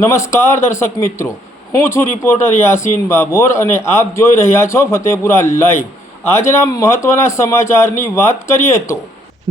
નમસ્કાર દર્શક મિત્રો, હું છું રિપોર્ટર યાસીન બાબોર અને આપ જોઈ રહ્યા છો ફતેપુરા લાઈવ। આજના મહત્વના સમાચારની વાત કરીએ તો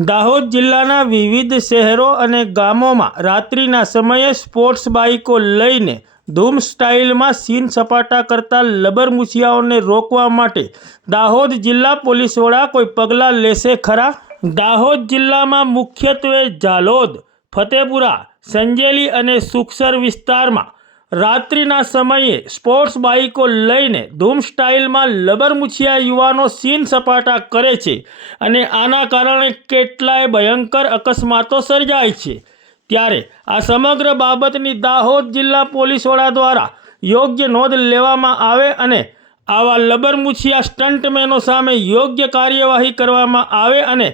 દાહોદ જિલ્લાના વિવિધ શહેરો અને ગામોમાં રાત્રિના સમયે સ્પોર્ટ્સ બાઇકો લઈને ધૂમ સ્ટાઇલમાં સીન સપાટા કરતા લબરમુછિયાઓને રોકવા માટે દાહોદ જિલ્લા પોલીસ વડા કોઈ પગલાં લેશે ખરા? દાહોદ જિલ્લામાં મુખ્યત્વે ઝાલોદ, ફતેપુરા, સંજેલી અને સુખસર વિસ્તારમાં રાત્રિના સમયે સ્પોર્ટ્સ બાઇકો લઈને ધૂમ સ્ટાઇલમાં લબરમુછિયા યુવાનો સીન સપાટા કરે છે અને આના કારણે કેટલાય ભયંકર અકસ્માતો સર્જાય છે। ત્યારે આ સમગ્ર બાબતની દાહોદ જિલ્લા પોલીસ વડા દ્વારા યોગ્ય નોંધ લેવામાં આવે અને આવા લબરમુછિયા સ્ટન્ટમેનો સામે યોગ્ય કાર્યવાહી કરવામાં આવે અને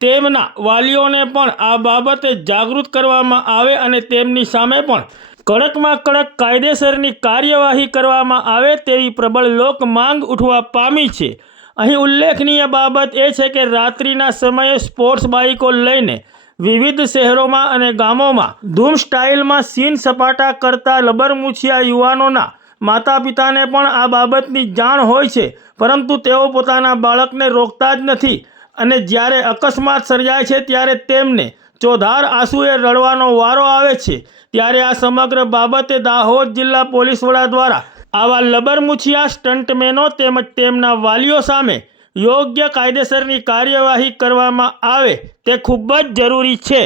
તેમના વાલીઓને પણ આ બાબતે જાગૃત કરવામાં આવે અને તેમની સામે પણ કડકમાં કડક કાયદેસરની કાર્યવાહી કરવામાં આવે તેવી પ્રબળ લોક માંગ ઉઠવા પામી છે। અહીં ઉલ્લેખનીય બાબત એ છે કે રાત્રિના સમયે સ્પોર્ટ્સ બાઇકો લઈને વિવિધ શહેરોમાં અને ગામોમાં ધૂમ સ્ટાઇલમાં સીન સપાટા કરતા લબરમુછિયા યુવાનોના માતા પિતાને પણ આ બાબતની જાણ હોય છે, પરંતુ તેઓ પોતાના બાળકને રોકતા જ નથી અને જ્યારે અકસ્માત સર્જાય છે ત્યારે તેમને ચોધાર આંસુએ રડવાનો વારો આવે છે। ત્યારે આ સમગ્ર બાબતે દાહોદ જિલ્લા પોલીસ વડા દ્વારા આવા લબરમુછિયા સ્ટન્ટમેનો તેમજ તેમના વાલીઓ સામે યોગ્ય કાયદેસરની કાર્યવાહી કરવામાં આવે તે ખૂબ જ જરૂરી છે।